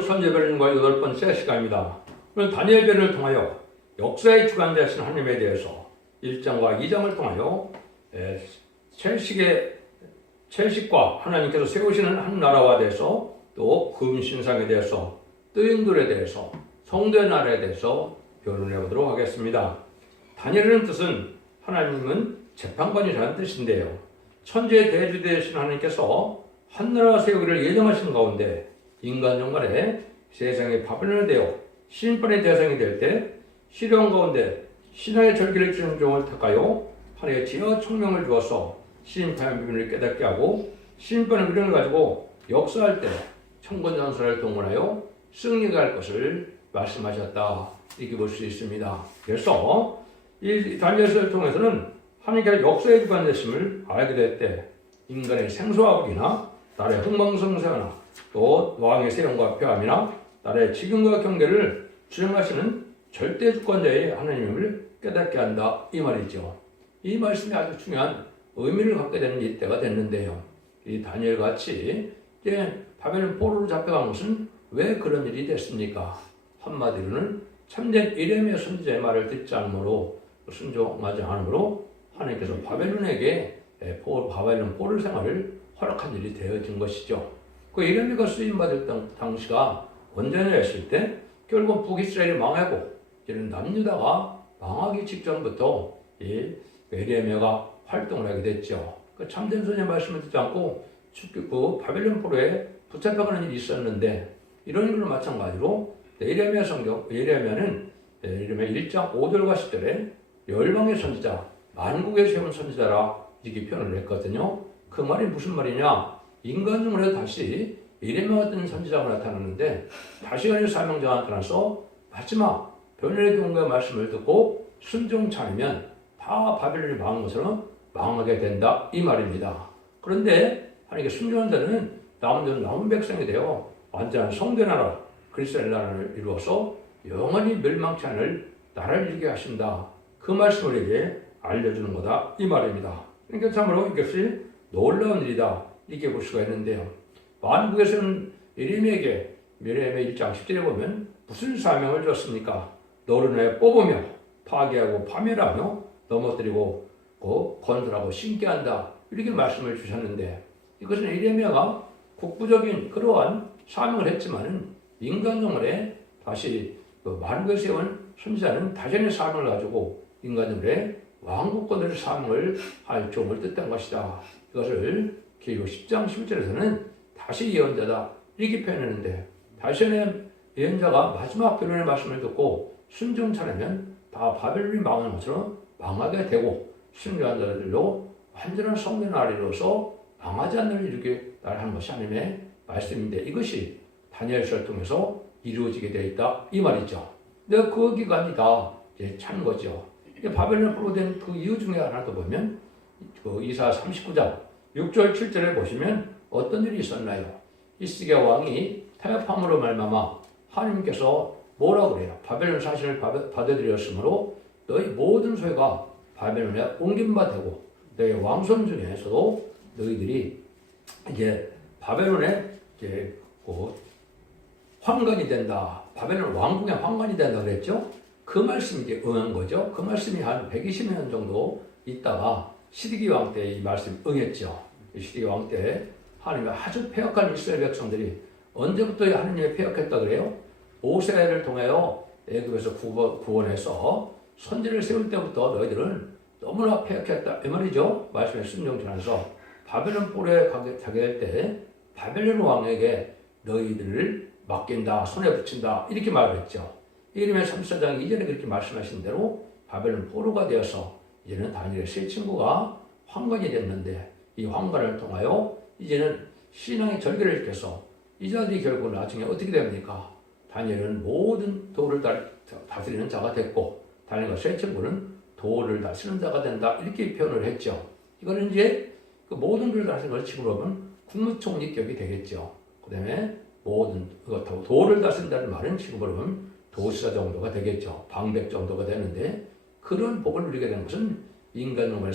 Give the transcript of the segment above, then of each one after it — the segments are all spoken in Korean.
선제별인과 8번째 시간입니다. 오늘 다니엘별을 통하여 역사의 주관자신 하나님에 대해서 1장과 2장을 통하여 첼식과 하나님께서 세우시는 한 나라와 대해서 또 금신상에 대해서 뜨인돌에 대해서 성도의 나라에 대해서 변론해 보도록 하겠습니다. 다니엘이라는 뜻은 하나님은 재판관이라는 뜻인데요. 천지의 대주 되신 하나님께서 한 나라 세우기를 예정하신 가운데 인간 영말에 세상의 바벨론에 대어 심판의 대상이 될 때 시련 가운데 신하의 절기를 지는 종을 택하여 하나님의 지혜와 총명을 주어서 심판의 비밀을 깨닫게 하고 심판의 의령을 가지고 역사할 때 천군전사를 동원하여 승리가 할 것을 말씀하셨다. 이렇게 볼 수 있습니다. 그래서 이 다니엘서를 통해서는 하나님께서 역사의 주관되심을 알게 될 때 인간의 생소하기나 나라의 흥망성쇠하나 또 왕의 세용과 표함이나 나라의 지금과 경계를 주장하시는 절대 주권자의 하나님을 깨닫게 한다 이 말이죠. 이 말씀이 아주 중요한 의미를 갖게 되는 이때가 됐는데요. 이 다니엘 같이 이제 바벨론 포로로 잡혀간 것은 왜 그런 일이 됐습니까? 한마디로는 참된 이레미야 선지자의 말을 듣지 않으므로 순종하지 않으므로 하나님께서 바벨론에게 바벨론 포로 생활을 허락한 일이 되어진 것이죠. 그 이레미야가 쓰임받을 당시가 언제냐했을 때 결국 북이스라엘이 망하고 이런 남유다가 망하기 직전부터 이 이레미야가 활동을 하게 됐죠. 그 참된 선지자의 말씀을 듣지 않고 그 바벨론 포로에 붙잡혀가는 일이 있었는데 이런 일로 마찬가지로 이레미야 성경, 이레미야는 1장 5절과 10절에 열방의 선지자, 만국에 세운 선지자라 이렇게 표현을 했거든요. 그 말이 무슨 말이냐? 인간 중으로 다시 이레미야 같은 상징자가 나타나는데 다시간의 사명자가 나타나서 마지막 변론의 경우의 말씀을 듣고 순종치 않으면 다 바벨론이 망한 것처럼 망하게 된다 이 말입니다. 그런데 하나님께 순종한 자는 남은 백성이 되어 완전한 성대 나라 그리스도의 나라를 이루어서 영원히 멸망치 않을 나라를 이루게 하신다. 그 말씀을 우리에게 알려주는 거다 이 말입니다. 그러니까 참으로 이것이 놀라운 일이다 이렇게 볼 수가 있는데요. 만국에서는 이레미야에게 이레미야 1장 10절에 보면 무슨 사명을 줬습니까? 너를 내 뽑으며 파괴하고 파멸하며 넘어뜨리고 건설하고 신게 한다 이렇게 말씀을 주셨는데 이것은 이레미야가 국부적인 그러한 사명을 했지만은 인간 영혼에 다시 만국에 세운 선지자는 다전의 사명을 가지고 인간 영혼에 왕국권의 사명을 할 종을 뜻한 것이다. 이것을 계시록 10장 11절에서는 다시 예언자다 이렇게 표현했는데 다시는 예언자가 마지막 변론의 말씀을 듣고 순종치 않으면 다 바벨론이 망하는 것처럼 망하게 되고 순종한 자들로 완전한 성된 나라로서 망하지 않는 이렇게 하는 것이 하나님의 말씀인데 이것이 다니엘서를 통해서 이루어지게 되어 있다 이 말이죠. 근데 그 기간이 다 이제 찬 거죠. 바벨론 포로 된 그 이유 중에 하나도 보면 그 이사 39장 6절 7절에 보시면 어떤 일이 있었나요? 히스기야 왕이 타협함으로 말미암아 하나님께서 뭐라 그래요? 바벨론 사신을 받아들였으므로 너희 모든 소유가 바벨론에 옮긴 바 되고 너희 왕손 중에서도 너희들이 이제 바벨론에 이제 황관이 된다. 바벨론 왕궁의 황관이 된다 그랬죠? 그 말씀이 이제 응한 거죠. 그 말씀이 한 120년 정도 있다가 시드기 왕 때 이 말씀이 응했죠. 시드기 왕 때 하나님의 아주 패역한 이스라엘 백성들이 언제부터 하나님의 패역했다 그래요? 모세를 통하여 애굽에서 구원해서 선지를 세울 때부터 너희들은 너무나 패역했다 이 말이죠. 말씀에 순종치 않아서 바벨론 포로에 가게 될 때 바벨론 왕에게 너희들을 맡긴다 손에 붙인다 이렇게 말을 했죠. 이름의 34장 2절에 그렇게 말씀하신 대로 바벨론 포로가 되어서 이제는 다니엘의 세 친구가 황관이 됐는데 이 황관을 통하여 이제는 신앙의 절개를 일으켜서 이 자들이 결국 나중에 어떻게 됩니까? 다니엘은 모든 도를 다스리는 자가 됐고 다니엘과 세 친구는 도를 다스리는 자가 된다 이렇게 표현을 했죠. 이거는 이제 그 모든 도를 다스리는 것을 지금으로 보면 국무총리격이 되겠죠. 그 다음에 모든 도를 다스린다는 말은 지금으로 보면 도시사 정도가 되겠죠. 방백 정도가 되는데 그런 복을 누리게 되는 것은 인간 영혼의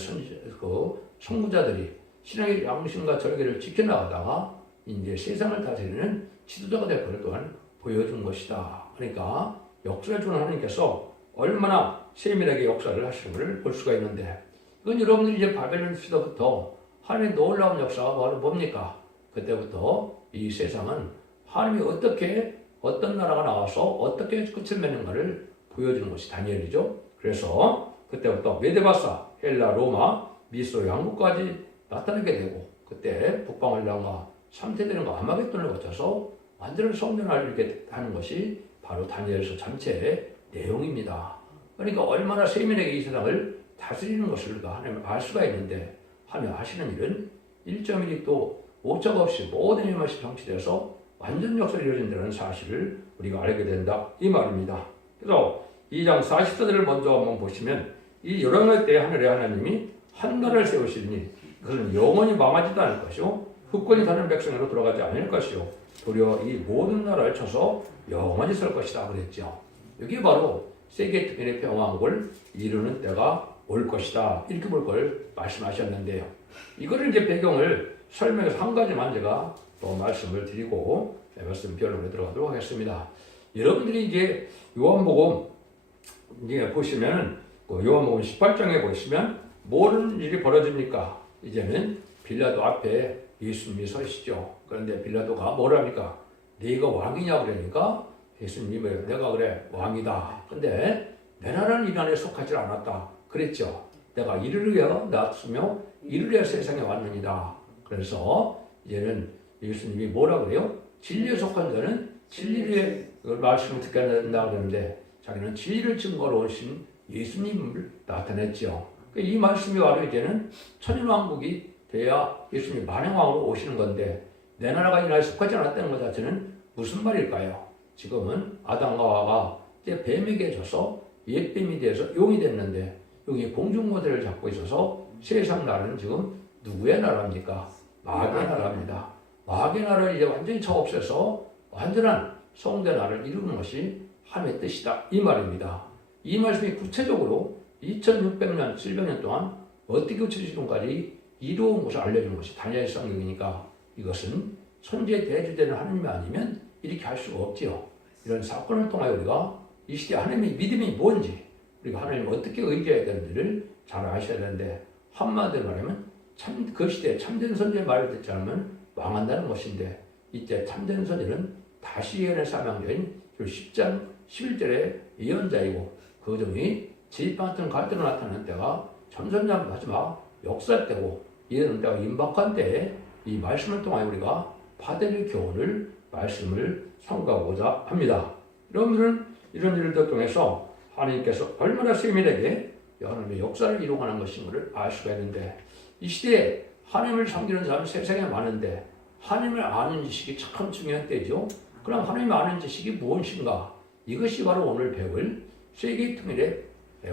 선구자들이 신앙의 양심과 절개를 지켜나가다가 이제 세상을 다스리는 지도자가 될 것을 또한 보여준 것이다. 그러니까 역사를 주는 하나님께서 얼마나 세밀하게 역사를 하시는 걸 볼 수가 있는데, 이건 여러분들이 이제 바벨론 시대부터 하나님의 놀라운 역사가 바로 뭡니까? 그때부터 이 세상은 하나님이 어떻게 어떤 나라가 나와서 어떻게 끝을 맺는가를 보여주는 것이 다니엘이죠. 그래서 그때부터 메데바사, 헬라, 로마, 미소 양국까지 나타나게 되고, 그때 북방을랑과 3세대는과 아마겟돈을 거쳐서 완전한 성전을 이루게 하는 것이 바로 다니엘서 전체의 내용입니다. 그러니까 얼마나 세밀하게 이 세상을 다스리는 것을 하나님 알 수가 있는데, 하나님 하시는 일은 1.1도 오차가 없이 모든 일만씩 성취돼서 완전 역사를 이루어진다는 사실을 우리가 알게 된다 이 말입니다. 그래서 2장 40절을 먼저 한번 보시면, 이 여러 때 하늘의 하나님이 한 나라를 세우시니 그것은 영원히 망하지도 않을 것이요 후권이 다른 백성으로 돌아가지 않을 것이요 도리어 이 모든 나라를 쳐서 영원히 설 것이다 그랬죠. 여기 바로 세계 특별의 평화국을 이루는 때가 올 것이다, 이렇게 볼 걸 말씀하셨는데요. 이거를 이제 배경을 설명해서 한 가지만 제가 또 말씀을 드리고 말씀 변론에 들어가도록 하겠습니다. 여러분들이 이제 요한복음 이제 보시면은 요한복음 18장에 보시면 모든 일이 벌어집니까? 이제는 빌라도 앞에 예수님이 서시죠. 그런데 빌라도가 뭐랍니까? 네가 왕이냐 그러니까 예수님이 내가 그래 왕이다. 근데 내 나라는 이 안에 속하지 않았다 그랬죠. 내가 이를 위하여 낳았으며 이를 위하여 세상에 왔느니라. 그래서 이제는 예수님이 뭐라 그래요? 진리에 속한 자는 진리의 말씀을 듣게 된다 그러는데, 자기는 진리를 증거로 오신 예수님을 나타냈죠. 이 말씀이 바로 이제는 천일왕국이 돼야 예수님이 만왕왕으로 오시는 건데, 내 나라가 이 나라에 속하지 않았다는 것 자체는 무슨 말일까요? 지금은 아담과 하와가 이제 뱀에게 져서 옛뱀이 돼서 용이 됐는데, 용이 공중 모델을 잡고 있어서 세상 나라는 지금 누구의 나라입니까? 마귀의 나라입니다. 마귀의 나라를 이제 완전히 차없애서 완전한 성대 나라를 이루는 것이 하나님의 뜻이다 이 말입니다. 이 말씀이 구체적으로 2600년, 700년 동안 어떻게 구체적으로까지 이루어온 것을 알려주는 것이 다니엘 성경이니까, 이것은 천재 대주되는 하나님이 아니면 이렇게 할 수가 없지요. 이런 사건을 통하여 우리가 이 시대 하나님의 믿음이 뭔지, 우리가 하나님을 어떻게 의지해야 되는지를 잘 아셔야 되는데, 한마디로 말하면 그 시대에 참된 선지의 말을 듣지 않으면 망한다는 것인데, 이때 참된 선지는 다시 예언의 사명자인 10장 11절의 예언자이고, 그 중이 지팡같은 갈대로 나타나는 때가 전선장 마지막 역사 때고, 이런 때가 임박한 때에 이 말씀을 통하여 우리가 받을 교훈을 말씀을 삼가고자 합니다. 여러분들은 이런 일들 통해서 하나님께서 얼마나 세밀하게 하나님의 역사를 이루어가는 것인가를 알 수가 있는데, 이 시대에 하나님을 섬기는 사람이 세상에 많은데 하나님을 아는 지식이 참 중요한 때죠. 그럼 하나님을 아는 지식이 무엇인가? 이것이 바로 오늘 배울 세계 통일의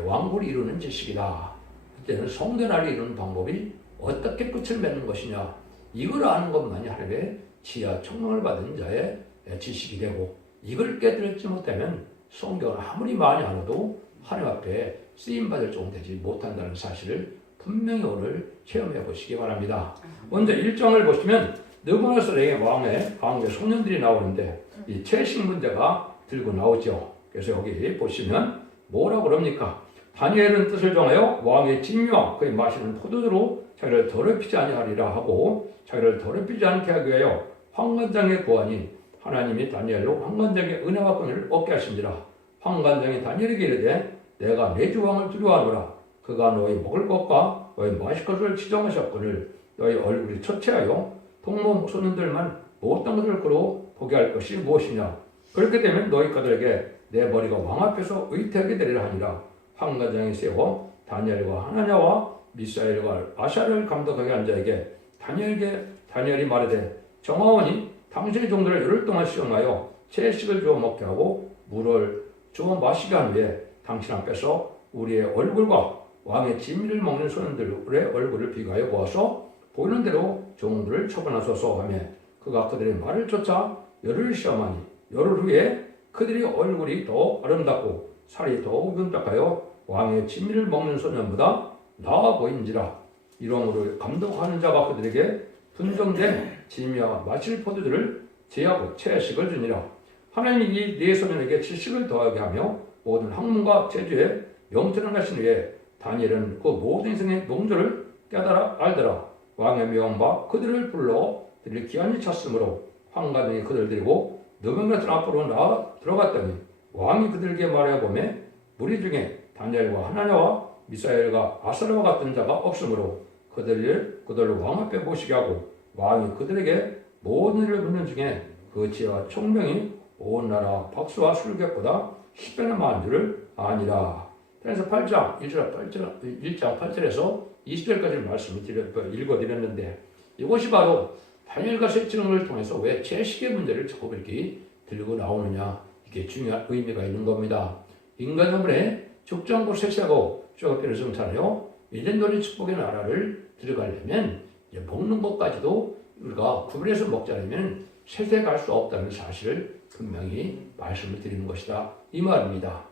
왕국을 이루는 지식이다. 그때는 성전을 이루는 방법이 어떻게 끝을 맺는 것이냐, 이걸 아는 것만이 하나님의 지혜와 총명을 받은 자의 지식이 되고, 이걸 깨달지 못하면 성경을 아무리 많이 알아도 하나님 앞에 쓰임받을 정도 되지 못한다는 사실을 분명히 오늘 체험해 보시기 바랍니다. 먼저 1장을 보시면 느부갓네살의 왕의 소년들이 나오는데, 이 채식 문제가 들고 나오죠. 그래서 여기 보시면 뭐라고 그럽니까? 다니엘은 뜻을 정하여 왕의 진미와 그의 마시는 포도주로 자기를 더럽히지 아니하리라 하고, 자기를 더럽히지 않게 하기 위하여 환관장에 구하니 하나님이 다니엘로 환관장의 은혜와 권위를 얻게 하신지라. 환관장이 다니엘에게 이르되 내가 내 주 왕을 두려워하노라. 그가 너희 먹을 것과 너희 마실 것을 지정하셨거늘 너희 얼굴이 처체하여 동무 소년들만 못한 것을 그로 보게 할 것이 무엇이냐. 그렇게 되면 너희 가들에게 내 머리가 왕 앞에서 의태하게 되리라 하니라. 환관장이 세워 다니엘과 하나냐와 미사엘과 아샤를 감독하게 한 자에게 다니엘이 말하되 정하오니 당신의 종들을 열흘 동안 시험하여 채식을 주어 먹게 하고 물을 주어 마시게 한 후에 당신 앞에서 우리의 얼굴과 왕의 진미를 먹는 소년들의 얼굴을 비교하여 보아서 보이는 대로 종들을 처분하소서 하며, 그가 그들의 말을 쫓아 열흘 시험하니 열흘 후에 그들의 얼굴이 더 아름답고 살이 더욱 윤탁하여 왕의 진미를 먹는 소년보다 나아 보인지라. 이러므로 감독하는 자가 그들에게 분정된 진미와 마실 포도주를 제하고 채식을 주니라. 하나님이 이 네 소년에게 지식을 더하게 하며 모든 학문과 재주에 영전하신 후에 다니엘은 그 모든 인생의 농조를 깨달아 알더라. 왕의 명과 그들을 불러 그들을 기한히 찼으므로 환관이 그들을 데리고 느부갓네살 앞으로 나아 들어갔더니 왕이 그들에게 말하여 보매 무리 중에 다니엘과 하나냐와 미사엘과 아사랴와 같은 자가 없으므로 그들을 왕 앞에 모시게 하고 왕이 그들에게 모든 일을 묻는 중에 그 지혜와 총명이 온 나라 박수와 술객보다 10배나 많은 줄을 아니라. 그래서 8장 8절에서 20절까지 말씀을 읽어드렸는데 이것이 바로 다니엘과 셋째를 통해서 왜 채식의 문제를 자꾸 이렇게 들고 나오느냐, 이게 중요한 의미가 있는 겁니다. 인간 허물에 죽지 셋하고 쇼가피를 성찬하여 일년돌이 축복의 나라를 들어가려면 먹는 것까지도 우리가 구분해서 먹자면 셋에 갈 수 없다는 사실을 분명히 말씀을 드리는 것이다, 이 말입니다.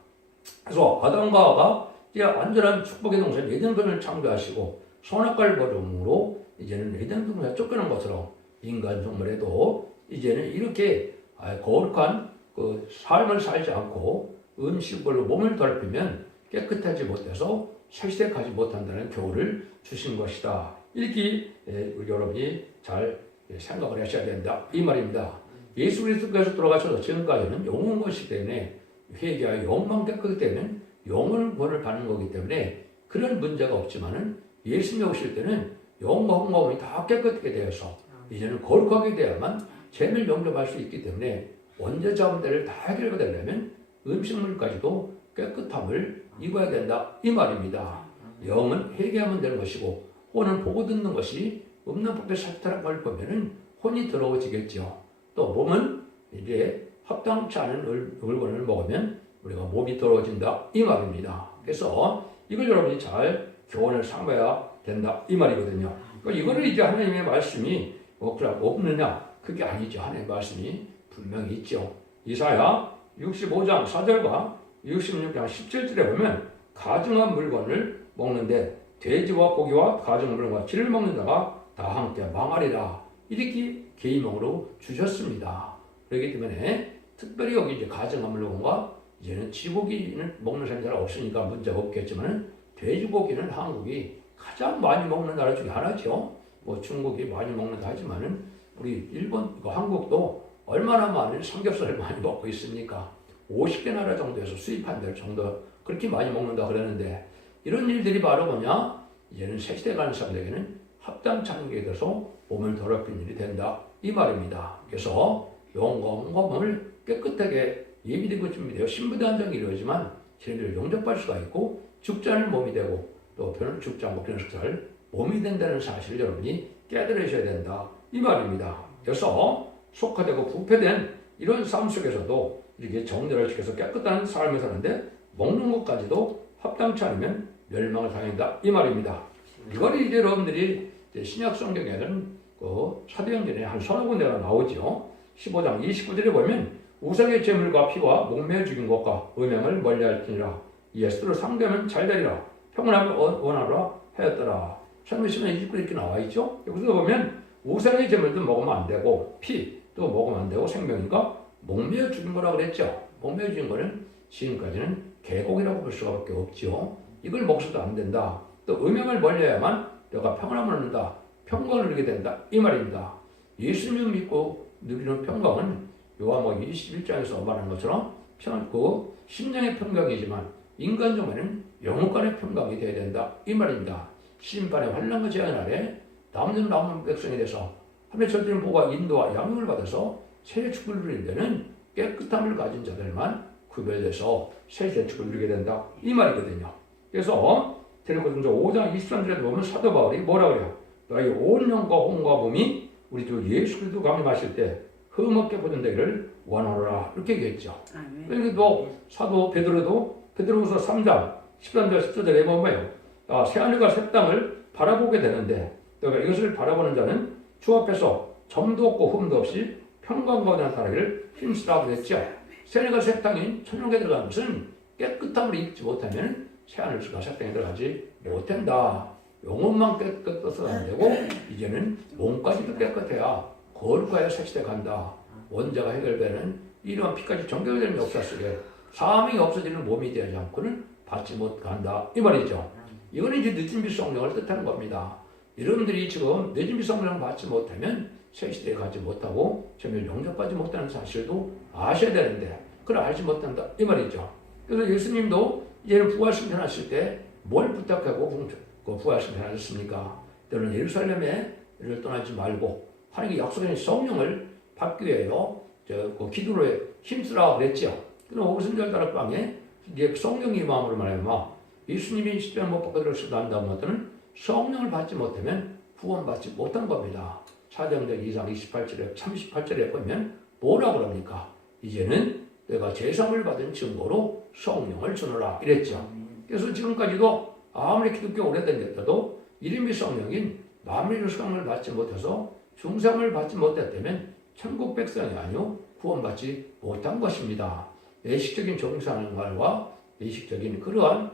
그래서 아담과 하와가 이제 완전한 축복의 동산 에덴동산을 창조하시고 선악과를 버림으로 이제는 에덴동산에 쫓겨난 것처럼 인간 정말에도 이제는 이렇게 거룩한 그 삶을 살지 않고 음식으로 몸을 더럽히면 깨끗하지 못해서 색시에 가지 못한다는 교훈을 주신 것이다. 이렇게 우리 여러분이 잘 생각을 하셔야 된다, 이 말입니다. 예수 그리스도께서 돌아가셔서 지금까지는 영원 것이기 때문에 회개하여 영만 깨끗하기 때문에 영원을 구원을 받는 거기 때문에 그런 문제가 없지만은 예수님이 오실 때는 영과 혼과 다 깨끗하게 되어서 이제는 거룩하게 돼야만 죄를 용납할 수 있기 때문에 원죄자 문제를 다 해결되려면 음식물까지도 깨끗함을 입어야 된다, 이 말입니다. 영은 회개하면 되는 것이고 혼은 보고 듣는 것이 없는 법에 살타라고 할 거면은 혼이 더러워지겠죠. 또 몸은 이제 합당치 않은 물건을 먹으면 우리가 몸이 더러워진다, 이 말입니다. 그래서 이걸 여러분이 잘 교훈을 삼아야 된다, 이 말이거든요. 그러니까 이거를 이제 하나님의 말씀이 없느냐, 그게 아니죠. 하나님의 말씀이 분명히 있죠. 이사야 65장 4절과 66장 17절에 보면 가증한 물건을 먹는데 돼지와 고기와 가증한 물건과 쥐를 먹는 자가 다 함께 망하리라, 이렇게 계명으로 주셨습니다. 그렇기 때문에 특별히 여기 이제 가증한 물건과 이제는 쥐고기는 먹는 사람이 잘 없으니까 문제가 없겠지만 돼지고기는 한국이 가장 많이 먹는 나라 중에 하나죠. 뭐 중국이 많이 먹는다 하지만은 우리 일본, 한국도 얼마나 많은 삼겹살을 많이 먹고 있습니까? 50개 나라 정도에서 수입한 될 정도 그렇게 많이 먹는다 그러는데 이런 일들이 바로 뭐냐? 이제는 색시대 가는 사람들에게는 합당치 않은 게 돼서 몸을 더럽힌 일이 된다, 이 말입니다. 그래서 영과 몸을 깨끗하게 예비되고 준비되어 신부단장이 이루어지만 쟤네들을 용접할 수가 있고 죽지 않을 몸이 되고 또 죽지 않고 변속살 몸이 된다는 사실을 여러분이 깨달으셔야 된다, 이 말입니다. 그래서 속화되고 부패된 이런 삶 속에서도 이렇게 정결을 지켜서 깨끗한 삶을 사는데 먹는 것까지도 합당치 않으면 멸망을 당한다, 이 말입니다. 이걸 이제 여러분들이 이제 신약 성경에는 그 사도행전에 한 서너 군데가 나오죠. 15장 29절에 보면 우상의 제물과 피와 목매어 죽인 것과 음행을 멀리할지니라 예수를 상대하면 잘되리라 평안함을 원하라 하였더라. 설명시면 29절 이렇게 나와 있죠. 여기서 보면 우상의 제물도 먹으면 안 되고 피도 먹으면 안 되고 생명이니까 목매어 죽인 거라고 그랬죠. 목매어 죽인 거는 지금까지는 계곡이라고 볼 수밖에 없죠. 이걸 먹어서도 안 된다. 또 음행을 멀리해야만 내가 평안함을 얻는다, 평강을 누리게 된다, 이 말입니다. 예수님 믿고 누리는 평강은 요한복음 21장에서 말하는 것처럼 그 심령의 평강이지만 인간적으로는 영혼간의 평강이 되어야 된다, 이 말입니다. 심판의 환난과 재앙 아래 남은 백성이 돼서 하나님의 절대적인 보호와 인도와 양육을 받아서 새 축복을 누리는 데는 깨끗함을 가진 자들만 구별돼서 새 축복을 누리게 된다, 이 말이거든요. 그래서 데살로니가서 5장 23절에 보면 사도 바울이 뭐라 그래요? 너희 온 영과 혼과 몸이 우리 주 예수 그리스도 강림하실 때 흠없게 보존되기를 원하노라, 이렇게 얘기했죠. 그리고 또 사도 베드로도 베드로후서 3장 13절 14절에 보면 새하늘과 새 땅을 바라보게 되는데 너가 이것을 바라보는 자는 주 앞에서 점도 없고 흠도 없이 평강과 나타나기를 힘쓰라고 그랬죠. 새하늘과 새 땅인 천국에 들어가는 것은 깨끗함을 입지 못하면 새하늘과 새 땅에 들어가지 못한다. 영혼만 깨끗해서 안 되고 이제는 몸까지도 깨끗해야 거룩하여 색시대 간다. 원죄가 해결되는 이러한 피까지 정결되는 역사 속에 사명이 없어지는 몸이 되지 않고는 받지 못한다 이 말이죠. 이거는 이제 늦은 빛 성령을 뜻하는 겁니다. 여러분들이 지금 늦은 빛 성령을 받지 못하면 새 시대에 가지 못하고 전면 영접받지 못하는 사실도 아셔야 되는데 그걸 알지 못한다 이 말이죠. 그래서 예수님도 이제는 부활승천하실 때 뭘 부탁하고 부활승천하셨습니까? 너는 예루살렘에 를 떠나지 말고 하나님께 약속하신 성령을 받기 위해요. 그 기도로 힘쓰라 그랬죠. 그럼 오순절 다락방에 이제 성령의 마음으로 말하면 예수님이 십자가 못 박혀 들어서 난 다음부터는 성령을 받지 못하면 구원받지 못한 겁니다. 사도행전 2장 28절에 38절에 보면 뭐라고 그럽니까? 이제는 내가 제사함을 받은 증거로 성령을 주노라 이랬죠. 그래서 지금까지도 아무리 기독교 오래된데도 이름이 성령인 만민의 성령을 받지 못해서 중상을 받지 못했다면 천국 백성이 아니요 구원받지 못한 것입니다. 예식적인 종교생활과 예식적인 그러한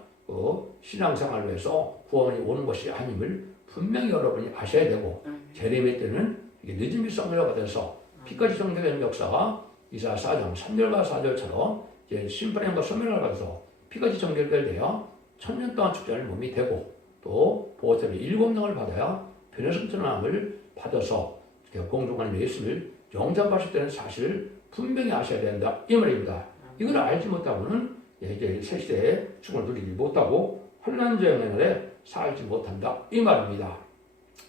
신앙생활을 위해서 구원이 오는 것이 아님을 분명히 여러분이 아셔야 되고 재림의 때는 늦은 빛 성령을 받아서 피까지 정결되는 역사가 이사야 4장 3절과 4절처럼 이제 심판과 소멸을 받아서 피까지 정결될 때야 천년 동안 축제하는 몸이 되고 또 보호자의 7명을 받아야 변화승천함을 받아서 공중하는 예수를 영접하실 때는 사실 분명히 아셔야 된다 이 말입니다. 이걸 알지 못하고는 이제 새 시대에 축을 누리지 못하고 환난제의 날에 살지 못한다 이 말입니다.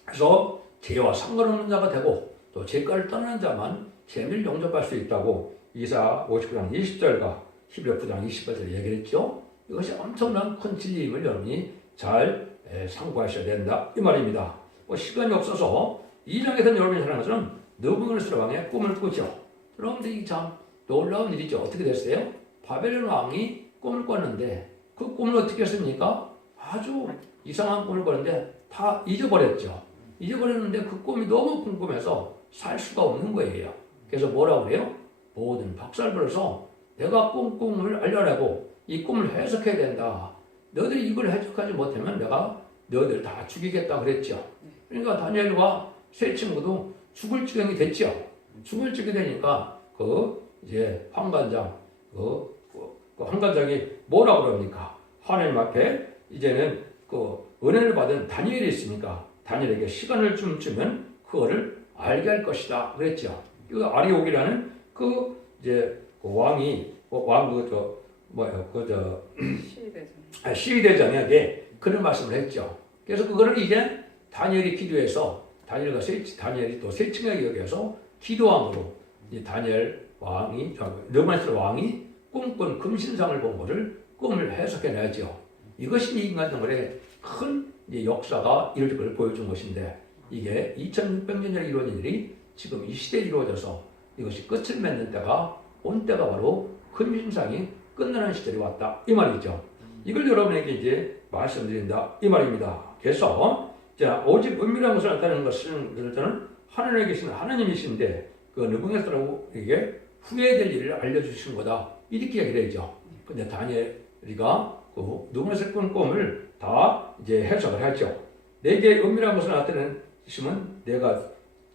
그래서 죄와 상관없는 자가 되고 또 죄가를 떠나는 자만 죄를 영접할 수 있다고 이사야 59장 20절과 히브리 9장 28절에 얘기를 했죠. 이것이 엄청난 큰 진리임을 여러분이 잘 상고하셔야 된다 이 말입니다. 시간이 없어서 이 장에서는 여러분이 생각하는 것은 느부갓네살 왕의 꿈을 꾸죠. 그런데 이 참 놀라운 일이죠. 어떻게 됐어요? 바벨론 왕이 꿈을 꿨는데 그 꿈을 어떻게 했습니까? 아주 이상한 꿈을 꿨는데 다 잊어버렸죠. 잊어버렸는데 그 꿈이 너무 궁금해서 살 수가 없는 거예요. 그래서 뭐라고 그래요? 모든 박사를 불러서 내가 꾼 꿈을 알려내고 이 꿈을 해석해야 된다. 너희들이 이걸 해석하지 못하면 내가 너희들 다 죽이겠다 그랬죠. 그러니까 다니엘과 세 친구도 죽을 지경이 됐죠. 죽을 지경이 되니까 이제 환관장 환관장이 뭐라고 그럽니까? 하나님 앞에 이제는 은혜를 받은 다니엘이 있으니까 다니엘에게 시간을 좀 주면 그거를 알게 할 것이다 그랬죠. 그 아리옥이라는 이제 왕이 시위대장에게 그런 말씀을 했죠. 그래서 그거를 이제 다니엘이 기도해서 다니엘이 또 세 층에 여기서 기도함으로 이 다니엘 왕이 느부갓네살 왕이 꿈꾼 금신상을 본 것을 꿈을 해석해내죠. 이것이 이 인간생활의 큰 역사가 이루어질 걸 보여준 것인데 이게 2600년 전에 이루어진 일이 지금 이 시대에 이루어져서 이것이 끝을 맺는 때가 온 때가 바로 금신상이 끝나는 시절이 왔다 이 말이죠. 이걸 여러분에게 이제 말씀드린다 이 말입니다. 그래서 오직 은밀한 것을 나타내는 것은 하늘에 계신 하나님이신데 그 느부갓네살에게 후회될 일을 알려주신 거다 이렇게 얘기를 하죠. 근데 다니엘이가 그 느부갓네살 꾼 꿈을 다 이제 해석을 하죠. 내게 은밀한 것을 나타내시면 내가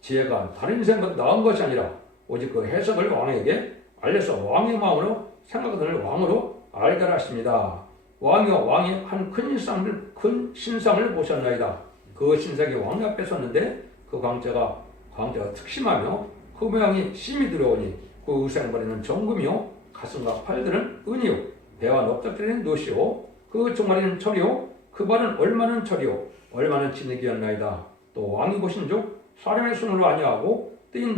지혜가 다른 인생보다 나은 것이 아니라 오직 그 해석을 왕에게 알려서 왕의 마음으로 생각하는 왕으로 알게 하십니다. 왕이 한 큰 신상을 보셨나이다. 그 신상이 왕 앞에 섰는데 그 광자가 특심하며 그 모양이 심히 두려우니 그 의상머리는 정금이요 가슴과 팔들은 은이요 배와 넓적들은 노시요 그 종아리는 철이요 그 발은 얼마는 철이요 얼마는 진흙이었나이다. 또 왕이 보신즉 사람의 손으로 아니하고 뜨인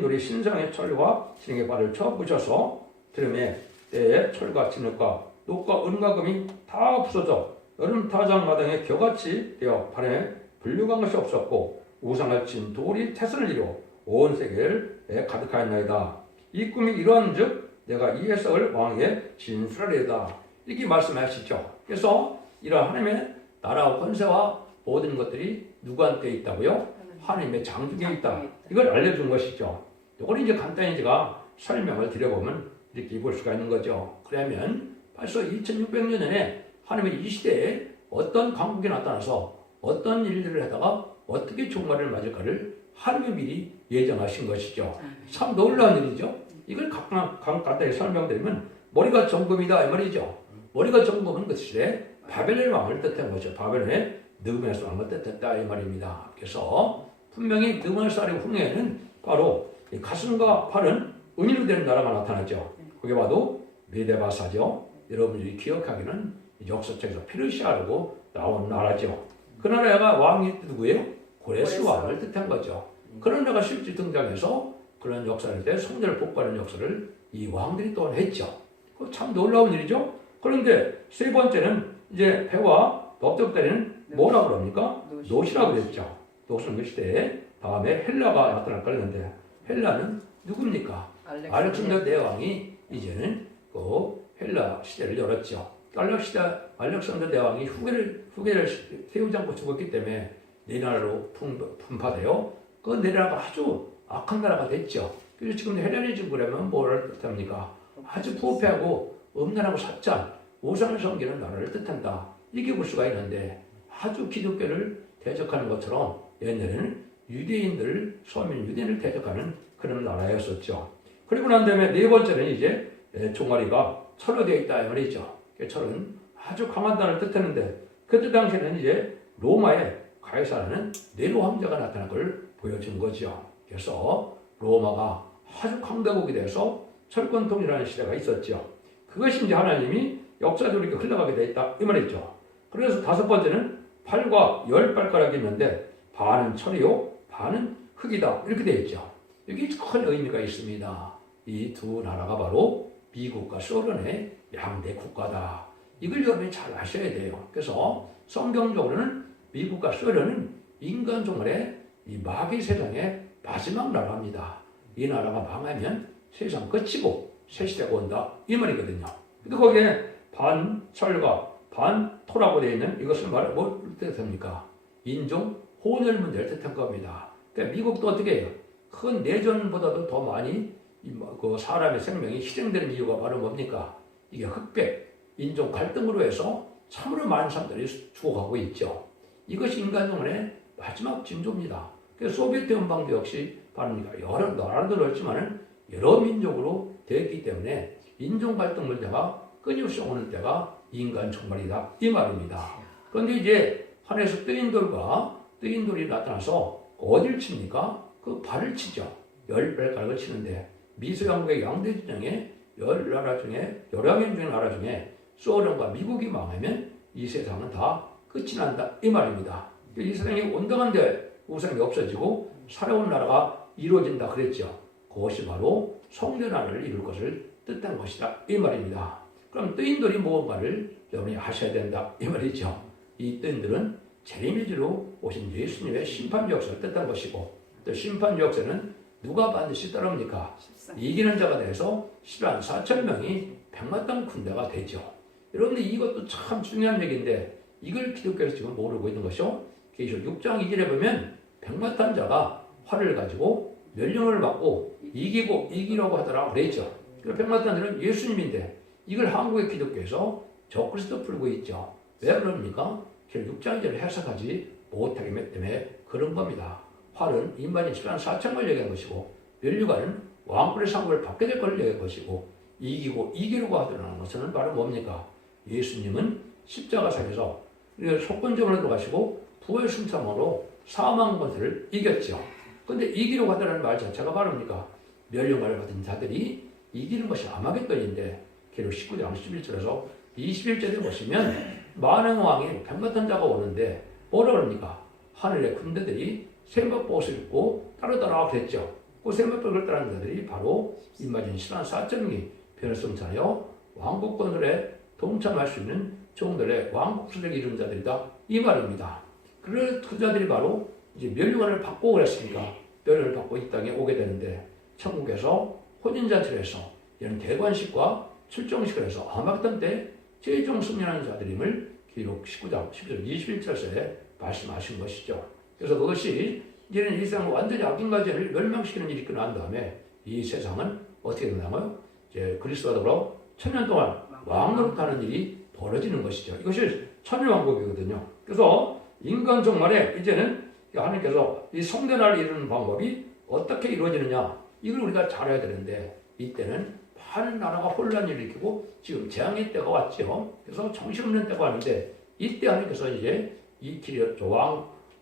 돌이 신상의 철과 진흙의 발을 쳐 부셔서 들음에 때에 철과 진흙과 녹과 은과 금이 다 부서져 여름 타장 마당에 겨같이 되어 바람에 불류간 것이 없었고 우상을 친 돌이 태산을 이루어 온 세계에 가득하였나이다. 이 꿈이 이러한즉 내가 이 해석을 왕에게 진술하리이다. 이렇게 말씀하시죠. 그래서 이러한 하나님의 나라와 권세와 모든 것들이 누구한테 있다고요? 하나님의 장중에 있다. 이걸 알려준 것이죠. 이걸 이제 간단히 제가 설명을 드려보면 이렇게 볼 수가 있는 거죠. 그러면 벌써 2600년 전에 하나님의 이 시대에 어떤 강국이 나타나서 어떤 일들을 하다가 어떻게 종말을 맞을까를 하나님이 미리 예정하신 것이죠. 참 놀라운 일이죠. 이걸 간단히 설명드리면 머리가 정금이다 이 말이죠. 머리가 정금은 그것이 바벨론 왕을 뜻한 거죠. 바벨론의 느부갓네살 왕을 뜻했다 이 말입니다. 그래서 분명히 느부갓네살의 후예는 바로 가슴과 팔은 은으로 된 나라가 나타나죠. 그게 바로 메데바사죠. 여러분들이 기억하기는 역사책에서 페르시아라고 나온 나라죠. 그 나라가 왕이 누구예요? 고레스 왕을 뜻한 거죠. 그런 나라가 실제 등장해서 그런 역사를 때 성전을 복구하는 역사를 이 왕들이 또한 했죠. 참 놀라운 일이죠. 그런데 세 번째는 이제 배와 넓적다리는 뭐라 그럽니까? 노시라고 그랬죠. 노시는 그 시대에 다음에 헬라가 나타날 거였는데 헬라는 누굽니까? 알렉산더 대왕이 이제는 그 헬라 시대를 열었죠. 알렉산더 대왕이 후계를 세우지 않고 죽었기 때문에 네 나라로 분파되어 그 네 나라가 아주 악한 나라가 됐죠. 그래서 지금 헬레니즘 그러면 뭐를 뜻합니까? 아주 부패하고 음란하고 사짠 우상을 섬기는 나라를 뜻한다. 이렇게 볼 수가 있는데 아주 기독교를 대적하는 것처럼 옛날에는 유대인들, 서민 유대인을 대적하는 그런 나라였었죠. 그리고 난 다음에 네 번째는 이제 종아리가 철로 되어 있다 이 말이죠. 철은 아주 강한 나라를 뜻했는데 그때 당시에는 이제 로마의 가이사라는 네로 황제가 나타난 걸 보여준 거죠. 그래서 로마가 아주 강대국이 돼서 철권통이라는 시대가 있었죠. 그것이 이제 하나님이 역사적으로 이렇게 흘러가게 돼 있다 이 말이죠. 그래서 다섯 번째는 팔과 열 발가락이 있는데 반은 철이요 반은 흙이다 이렇게 되어 있죠. 여기 큰 의미가 있습니다. 이 두 나라가 바로 미국과 소련의 양대 국가다. 이걸 여러분이 잘 아셔야 돼요. 그래서 성경적으로는 미국과 소련은 인간 종말의 이 마귀 세상의 마지막 나라입니다. 이 나라가 망하면 세상 끝이고 새 시대가 온다 이 말이거든요. 근데 거기에 반 철과 반 토라고 되어 있는 이것을 뭘 뜻합니까? 인종 혼혈 문제를 뜻한 겁니다. 그러니까 미국도 어떻게 해요? 큰 내전보다도 더 많이 그 사람의 생명이 희생되는 이유가 바로 뭡니까? 이게 흑백 인종 갈등으로 해서 참으로 많은 사람들이 죽어가고 있죠. 이것이 인간종의 마지막 징조입니다. 그래서 소비에트 연방도 역시 바랍니다. 여러 나라도 있지만은 여러 민족으로 되어 있기 때문에 인종 갈등 문제가 끊임없이 오는 때가 인간 종말이다 이 말입니다. 그런데 이제 하늘에서 뜨인 돌이 나타나서 어딜 칩니까? 그 발을 치죠. 열 발가락을 치는데 미소양국의 양대진영의 여러 명 나라 중에 소련과 미국이 망하면 이 세상은 다 끝이 난다 이 말입니다. 이 세상이 온당한데 우상이 없어지고 살아온 나라가 이루어진다 그랬죠. 그것이 바로 성전나라를 이룰 것을 뜻한 것이다 이 말입니다. 그럼 뜨인 돌이 무언가를 여러분이 아셔야 된다 이 말이죠. 이 뜨인돌은 재림의주로 오신 예수님의 심판 역사를 뜻한 것이고 또 심판 역사는 누가 반드시 따릅니까? 이기는 자가 돼서 10만 4천 명이 백마땅 군대가 되죠. 여러분들 이것도 참 중요한 얘기인데 이걸 기독교에서 지금 모르고 있는 것이요. 계시록 6장 2절에 보면 백마탄 자가 활을 가지고 멸령을 받고 이기라고 하더라고 그랬죠. 백마탄 자는 예수님인데 이걸 한국의 기독교에서 적그리스도 풀고 있죠. 왜 그럽니까? 6장 2절을 해석하지 못하기 때문에 그런 겁니다. 활은 인간이 10만 4천을 얘기한 것이고 멸류관은 왕권의 상급을 받게 될 것을 얘기한 것이고 이기려고 하더라는 것은 바로 뭡니까? 예수님은 십자가상에서 속건적으로 들어가시고 부활 승천으로 사망 권세를 이겼죠. 그런데 이기려고 하더라는 말 자체가 바로입니까? 멸류관을 받은 자들이 이기는 것이 아마겟돈인데 계속 19장 11절에서 21절에 보시면 많은 왕이 백마탄 자가 오는데 뭐라 그럽니까? 하늘의 군대들이 세마포옷을 입고 따르더라 그랬죠. 그 세마포를 따르는 자들이 바로 임마진 10만 4천명이 변을 승천하여 왕국 건설에 동참할 수 있는 종들의 왕국 수rek을 이룬 자들이다 이 말입니다. 그 자들이 바로 이제 멸류관을 받고 그랬으니까 멸류관을 받고 이 땅에 오게 되는데 천국에서 혼인잔치를 해서 이런 대관식과 출정식을 해서 아마겟돈 때 최종 승리하는 자들임을 기록 19장 10절 21절에 말씀하신 것이죠. 그래서 그것이 이제는 이 세상을 완전히 악인과죄를 멸망시키는 일이 있고 난 다음에 이 세상은 어떻게 되나요? 이제 그리스도와 더불어 천년 동안 왕노릇하는 일이 벌어지는 것이죠. 이것이 천일왕국이거든요. 그래서 인간 종말에 이제는 하나님께서 이 성전을 이루는 방법이 어떻게 이루어지느냐 이걸 우리가 잘 알아야 되는데 이때는 많은 나라가 혼란을 일으키고 지금 재앙의 때가 왔죠. 그래서 정신없는 때가 왔는데 이때 하나님께서 이제 이 길이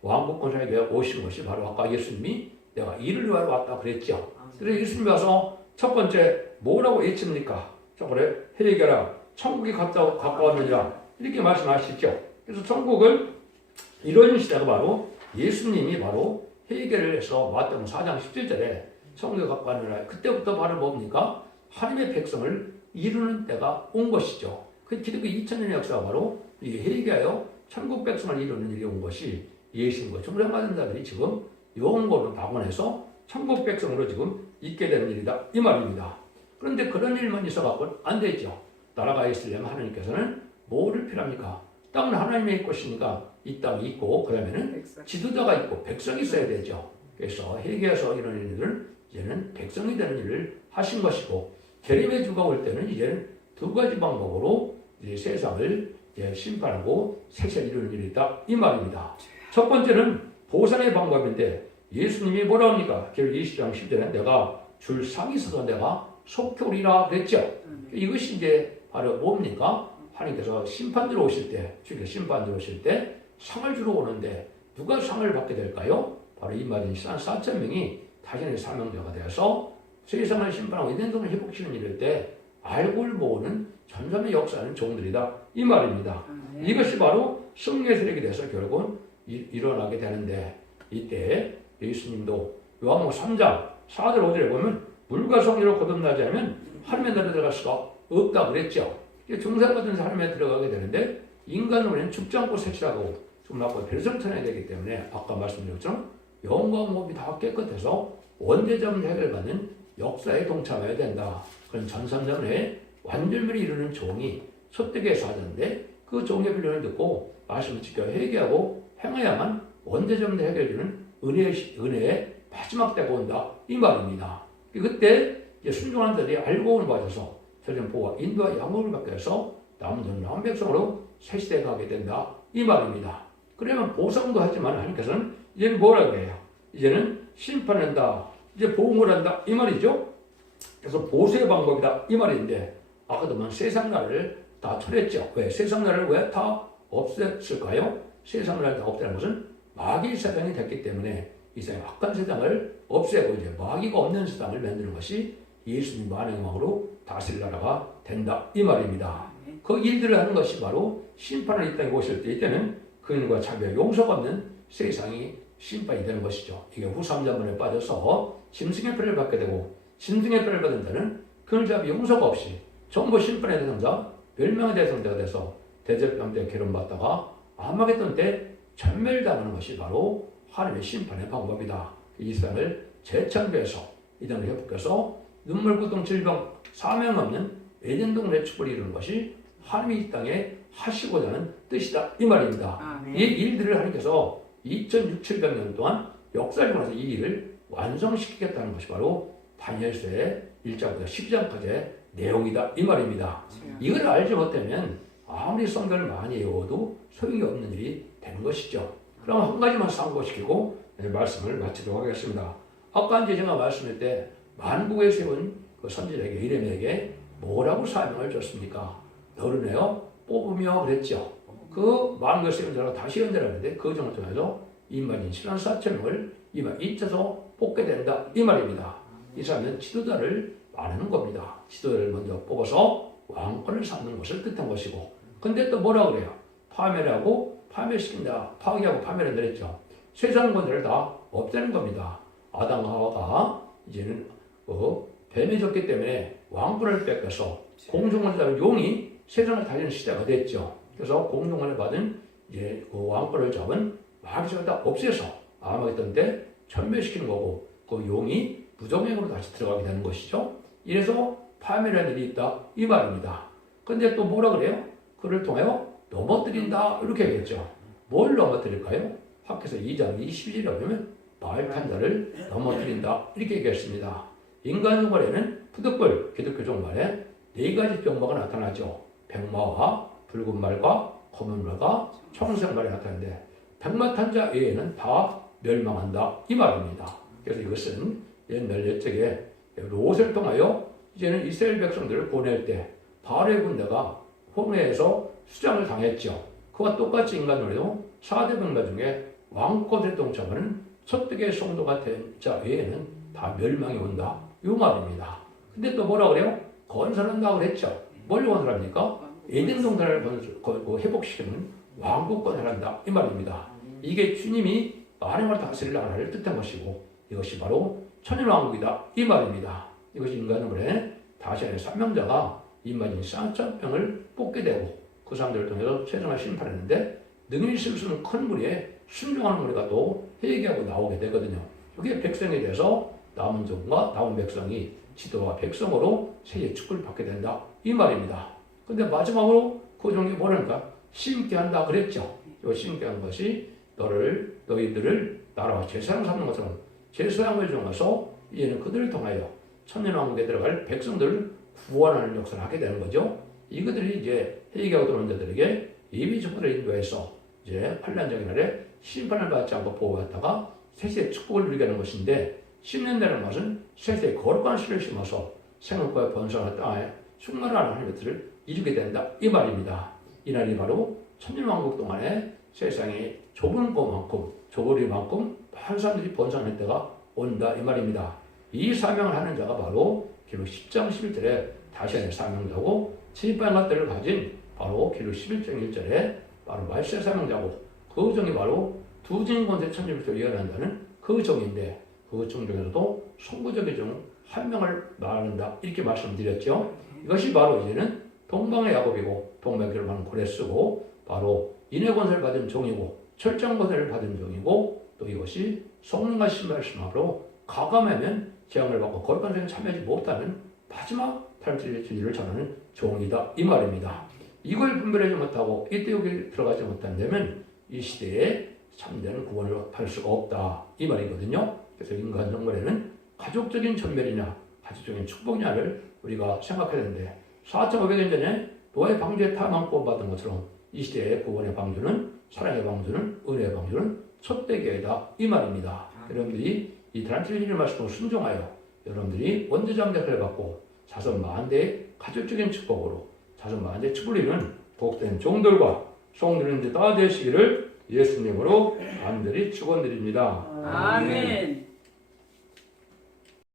왕국 권세에 오신 것이 바로 아까 예수님이 내가 이를 위하여 왔다 그랬죠. 그래서 예수님이 와서 첫 번째 뭐라고 외칩니까? 저번에 회개하라 천국이 가까웠느니라 이렇게 말씀하시죠. 그래서 천국을 이런 시대가 바로 예수님이 바로 회개를 해서 왔던 4장 17절에 천국이 가까웠느니라 그때부터 바로 뭡니까? 하나님의 백성을 이루는 때가 온 것이죠. 그 기독교 2000년의 역사가 바로 이 회개하여 천국 백성을 이루는 일이 온 것이 예수님과 중생받은 자들이 지금 영혼을 박원해서 천국 백성으로 지금 있게 되는 일이다 이 말입니다. 그런데 그런 일만 있어갖고는 안 되죠. 나라가 있으려면 하나님께서는 뭐를 필요합니까? 땅은 하나님의 것이니까 이 땅이 있고 그러면은 지도자가 있고 백성이 있어야 되죠. 그래서 회개해서 이런 일을 이제는 백성이 되는 일을 하신 것이고 계림의 주가 올 때는 이제는 두 가지 방법으로 이제 세상을 이제 심판하고 세세를 이루는 일이 있다 이 말입니다. 첫 번째는 보상의 방법인데 예수님이 뭐라 합니까? 계율 20장 10절에 내가 줄 상이 있어서 내가 속히 오리라 그랬죠. 이것이 이제 바로 뭡니까? 하나님께서 심판 들어오실 때, 주께 심판 들어오실 때 상을 주러 오는데 누가 상을 받게 될까요? 바로 이 말인 4,000명이 자신의 사명자가 되어서 세상을 심판하고 인생을 회복시키는 일일 때 알고를 모으는 전선의 역사하는 종들이다 이 말입니다. 이것이 바로 승리의 세력이 돼서 결국은 일어나게 되는데 이때 예수님도 요한복음 3장 4절 5절에 보면 물과 성리로 거듭나지 않으면 하나님의 나라에 들어갈 수가 없다 그랬죠. 중생받은 하나님에 들어가게 되는데 인간으로는 죽지 않고 색실하고 죽지 별성천해야 되기 때문에 아까 말씀드린 것처럼 영과 몸이 다 깨끗해서 원죄점 해결받는 역사에 동참해야 된다. 그런 전산전에 완전미를 이루는 종이 소득에서 하는데 그 종의 빌론을 듣고 말씀을 지켜 회개하고 행해야만 원죄점 해결되는 은혜의 마지막 때가 온다 이 말입니다. 그때 순종한 자들이 알고 받아서 저런 보호와 인도와 양육을 받게 해서 남은 남은 백성으로 새 시대에 가게 된다 이 말입니다. 그러면 보상도 하지만 하나님께서는 이제는 뭐라고 해요? 이제는 심판한다, 이제 보응을 한다 이 말이죠. 그래서 보수의 방법이다 이 말인데 아까도 말 세상 나라를 다 철했죠. 왜? 세상 나라를 왜 다 없앴을까요? 세상 나라를 다 없애는 것은 마귀 세상이 됐기 때문에 이 세상 악한 세상을 없애고 이제 마귀가 없는 세상을 만드는 것이 예수님 만행망으로 다스릴 나라가 된다 이 말입니다. 그 일들을 하는 것이 바로 심판을 이 땅에 오실 때 이때는 그인과 차별 용서가 없는 세상이 심판이 되는 것이죠. 이게 후삼자문에 빠져서 짐승의 표를 받게 되고 짐승의 표를 받은 자는 그를 잡이 용서가 없이 전부 심판의 대상자 멸망의 대상자가 돼서 대접병 때 괴로움받다가 아마겟돈 때 전멸당하는 것이 바로 하나님의 심판의 방법이다. 이 세상을 재창조해서 이 땅을 회복해서 눈물, 고통, 질병, 사명 없는 에덴 동네 축복을 이루는 것이 하나님이 이 땅에 하시고자 하는 뜻이다 이 말입니다. 이 일들을 하나님께서 2600년 동안 역사를 통해서 이 일을 완성시키겠다는 것이 바로 다니엘서의 1장부터 12장까지의 내용이다 이 말입니다. 이걸 알지 못하면 아무리 성경을 많이 외워도 소용이 없는 일이 되는 것이죠. 그럼 한 가지만 참고시키고 말씀을 마치도록 하겠습니다. 아까 이제 제가 말씀할 때 만국에 세운 그 선지자에게 이레미야에게 뭐라고 사명을 줬습니까? 너르네요 뽑으며 그랬죠. 그 만국에 세운 자가 다시 연결하는데 그 정을 통해서 인만인 74,000명을 잊혀서 뽑게 된다 이 말입니다. 이 사람은 지도자를 말하는 겁니다. 지도자를 먼저 뽑아서 왕권을 삼는 것을 뜻한 것이고 근데 또 뭐라고 그래요? 파멸하고 파멸시킨다. 파괴하고 파멸을 내렸죠. 세상 권세를 다 없애는 겁니다. 아담과 하와가 이제는 뱀이 졌기 때문에 왕권을 뺏겨서 공중권을 받은 용이 세상을 다니는 시대가 됐죠. 그래서 공중권을 받은 이제 그 왕권을 잡은 마귀를 다 없애서 아마겟돈 때 전멸시키는 거고 그 용이 무정행으로 다시 들어가게 되는 것이죠. 이래서 파멸한 일이 있다 이 말입니다. 근데 또 뭐라 그래요? 그를 통하여 넘어뜨린다 이렇게 얘기했죠. 뭘 넘어뜨릴까요? 학교에서 2장 22절에 보면 바알판자를 넘어뜨린다 이렇게 얘기했습니다. 인간 종말에는 푸득불 기독교 종말에 4가지 병마가 나타나죠. 백마와 붉은 말과 검은 말과 청색 말이 나타나는데 백마탄자 외에는 다 멸망한다 이 말입니다. 그래서 이것은 옛날 옛적에 롯을 통하여 이제는 이스라엘 백성들을 보낼 때 바로의 군대가 홍해에서 수장을 당했죠. 그와 똑같이 인간으로도 4대 병사 중에 왕권에 동참하는 첫대의 성도가 된 자 외에는 다 멸망이 온다. 이 말입니다. 근데 또 뭐라 그래요? 건설한다고 그랬죠. 뭘 건설합니까? 에덴 동산을 회복시키는 왕국 건설한다. 이 말입니다. 이게 주님이 만행을 다스릴 나라를 뜻한 것이고 이것이 바로 천년왕국이다. 이 말입니다. 이것이 인간의 다시 한번 사명자가 임마진 쌍창병을 뽑게 되고 그 사람들을 통해서 세상을 심판했는데 능히 있을 수 있는 큰 무리에 순종하는 무리가 또 회개하고 나오게 되거든요. 이게 백성에 대해서 남은 종과 남은 백성이 지도와 백성으로 세계 축복을 받게 된다. 이 말입니다. 근데 마지막으로 그 종이 뭐랄까? 심게 한다 그랬죠. 이 심게 하는 것이 너희들을 나라와 제사장 삼는 것처럼 제사장을 정해서 이제는 그들을 통하여 천년왕국에 들어갈 백성들을 구원하는 역사를 하게 되는 거죠. 이것들이 이제 회개하고 들어온 자들에게 예비 축복을 인도해서 이제 환란적인 날에 심판을 받지 않고 보호받다가 세세의 축복을 누리게 하는 것인데 심는다는 것은 세세의 거룩한 씨를 심어서 생업과 번성한 땅에 충만한 하나님을 이루게 된다. 이 말입니다. 이날이 바로 천년왕국 동안에 세상이 좁은 것만큼 좁으리만큼 많은 사람들이 번성할 때가 온다. 이 말입니다. 이 사명을 하는 자가 바로 기록 10장 11절에 다시 한번 사명자고 칠판 것들을 가진 바로 기록 11장 1절에 바로 말세 사명자고 그 종이 바로 두 진권세 천지부터 이어난다는 그 종인데 그 종 중에서도 선구적인 종 한 명을 말한다 이렇게 말씀드렸죠. 이것이 바로 이제는 동방의 야곱이고 동방기를 하는 고레스고 바로 인해권세를 받은 종이고 철장권세를 받은 종이고 또 이것이 성령과 신발을 신함으로 가감하면 재앙을 받고 거룩한 생에 참여하지 못하는 마지막 탈출의 진리를 전하는 종이다 이 말입니다. 이걸 분별하지 못하고 이때 여기 들어가지 못한다면 이 시대에 참된 구원을 할 수가 없다 이 말이거든요. 그래서 인간 정벌에는 가족적인 전멸이냐 가족적인 축복냐를 우리가 생각해야 되는데 4,500년 전에 노아의 방주에 타만 구원받은 것처럼 이 시대의 구원의 방주는 사랑의 방주는 은혜의 방주는 첫대교회다 이 말입니다. 여러분들이 이 다란트리의 말씀을 순종하여 여러분들이 원대장대를 받고 자손 만대의 가족적인 축복으로 자손 만대의 축복을 이루는 복된 종들과 성들은 다 되시기를 예수님으로 간절히 축원드립니다. 아멘.